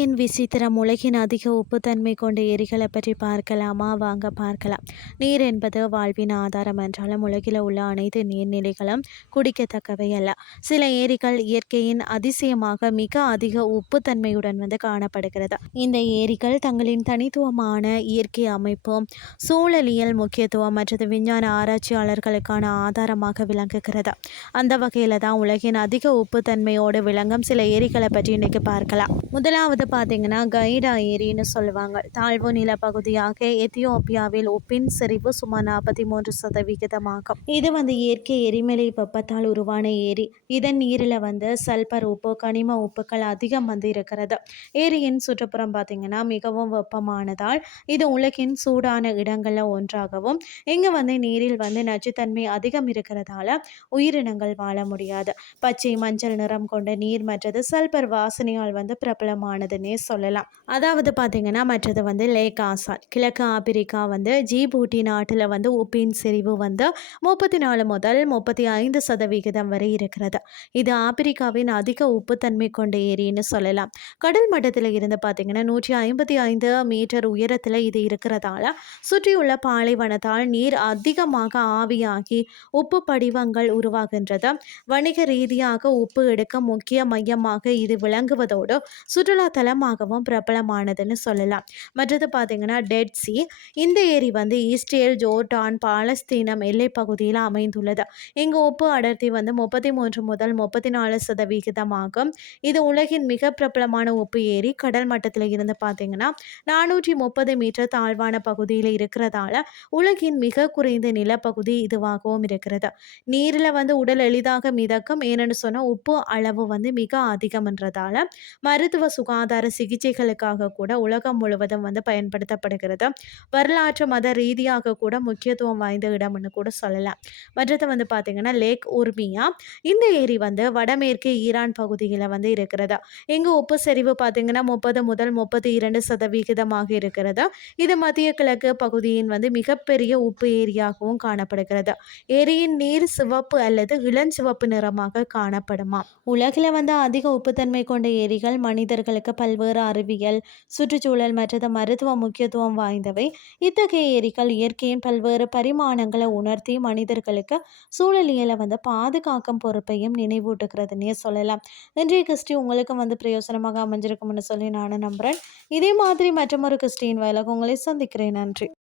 விசித்திரம் உலகின் அதிக உப்புத்தன்மை கொண்ட ஏரிகளை பற்றி பார்க்கலாமா? வாங்க பார்க்கலாம். நீர் என்பது வாழ்வின் ஆதாரம் என்றாலும் உலகில் உள்ள அனைத்து நீர்நிலைகளும் குடிக்கத்தக்கவை அல்ல. சில ஏரிகள் இயற்கையின் அதிசயமாக மிக அதிக உப்புத்தன்மையுடன் வந்து காணப்படுகிறது. இந்த ஏரிகள் தங்களின் தனித்துவமான இயற்கை அமைப்பு சூழலியல் முக்கியத்துவம் மற்றது விஞ்ஞான ஆராய்ச்சியாளர்களுக்கான ஆதாரமாக விளங்குகிறது. அந்த வகையில் தான் உலகின் அதிக உப்புத்தன்மையோடு விளங்கும் சில ஏரிகளை பற்றி இன்றைக்கு பார்க்கலாம். முதலாவது பார்த்தீங்கன்னா கைடா ஏரின்னு சொல்லுவாங்க. தாழ்வு நிலப்பகுதியாக எத்தியோப்பியாவில் உப்பின் செறிவு சுமார் நாற்பத்தி மூன்று சதவிகிதமாகும். இது வந்து இயற்கை எரிமலை வெப்பத்தால் உருவான ஏரி. இதன் நீரில் வந்து சல்பர் உப்பு கனிம உப்புகள் அதிகம் வந்து இருக்கிறது. ஏரியின் சுற்றுப்புறம் பார்த்தீங்கன்னா மிகவும் வெப்பமானதால் இது உலகின் சூடான இடங்களில் ஒன்றாகவும் இங்கே வந்து நீரில் வந்து நச்சுத்தன்மை அதிகம் இருக்கிறதால உயிரினங்கள் வாழ முடியாது. பச்சை மஞ்சள் நிறம் கொண்ட நீர் மற்றது சல்பர் வாசனையால் வந்து பிரபலமானது. பிரபலமானதுன்னே சொல்லலாம். அதாவது பார்த்தீங்கன்னா மற்றது வந்து லேக் ஆசான் கிழக்கு ஆப்பிரிக்கா வந்து ஜிபூட்டி நாட்டில் வந்து உப்பின் செறிவு வந்து முப்பத்தி நாலு முதல் முப்பத்தி ஐந்து சதவிகிதம் வரை இருக்கிறது. இது ஆப்பிரிக்காவின் அதிக உப்புத்தன்மை கொண்ட ஏரின்னு சொல்லலாம். கடல் மட்டத்தில் இருந்து பார்த்தீங்கன்னா நூற்றி ஐம்பத்தி ஐந்து மீட்டர் உயரத்தில் இது இருக்கிறதால சுற்றியுள்ள பாலைவனத்தால் நீர் அதிகமாக ஆவியாகி உப்பு படிவங்கள் உருவாகின்றது. வணிக ரீதியாக உப்பு எடுக்க முக்கிய மையமாக இது விளங்குவதோடு சுற்றுலாத்தல தலமாகவும் பிரபலமானதுன்னு சொல்லலாம். மற்றது பார்த்தீங்கன்னா டெட் சி. இந்த ஏரி வந்து ஈஸ்டேல் ஜோர்டான் பாலஸ்தீனம் எல்லை பகுதியில் அமைந்துள்ளது. இங்கு உப்பு அடர்த்தி வந்து முப்பத்தி மூன்று முதல் முப்பத்தி நாலு சதவிகிதமாகும். இது உலகின் மிக பிரபலமான உப்பு ஏரி. கடல் மட்டத்தில் இருந்து பார்த்தீங்கன்னா நானூற்றி முப்பது மீட்டர் தாழ்வான பகுதியில் இருக்கிறதால உலகின் மிக குறைந்த நிலப்பகுதி இதுவாகவும் இருக்கிறது. நீரில் வந்து உடல் எளிதாக மிதக்கும். ஏன்னு சொன்னால் உப்பு அளவு வந்து மிக அதிகம்ன்றதால மருத்துவ சுகாதார சுகாதார சிகிச்சைகளுக்காக கூட உலகம் முழுவதும் வந்து பயன்படுத்தப்படுகிறது. வரலாற்று மத ரீதியாக கூட முக்கியத்துவம் வாய்ந்த இடம்னு கூட சொல்லலாம். மற்றது வந்து பார்த்திங்கன்னா லேக் உர்மியா இந்த ஏரி வந்து வடமேற்கு ஈரான் பகுதியில் வந்து இருக்கிறது. இங்கு உப்பு சரிவு பார்த்திங்கன்னா முப்பது முதல் முப்பத்தி இரண்டு சதவிகிதமாக இருக்கிறது. இது மத்திய கிழக்கு பகுதியின் வந்து மிகப்பெரிய உப்பு ஏரியாகவும் காணப்படுகிறது. ஏரியின் நீர் சிவப்பு அல்லது இளஞ்சிவப்பு நிறமாக காணப்படுமா? உலகில் வந்து அதிக உப்புத்தன்மை கொண்ட ஏரிகள் மனிதர்களுக்கு பல பல்வேறு அறிவியல் சுற்றுச்சூழல் மற்றது மருத்துவ முக்கியத்துவம் வாய்ந்தவை. இத்தகைய ஏரிகள் இயற்கையின் பல்வேறு பரிமாணங்களை உணர்த்தி மனிதர்களுக்கு சூழலியலை வந்து பாதுகாக்கும் பொறுப்பையும் நினைவூட்டுகிறதுனே சொல்லலாம். இன்றைய கிறிஸ்டி உங்களுக்கும் வந்து பிரயோசனமாக அமைஞ்சிருக்கும்னு சொல்லி நானும் நம்புகிறேன் இதே மாதிரி மற்றொரு கிறிஸ்டின் வயலாக உங்களை சந்திக்கிறேன். நன்றி.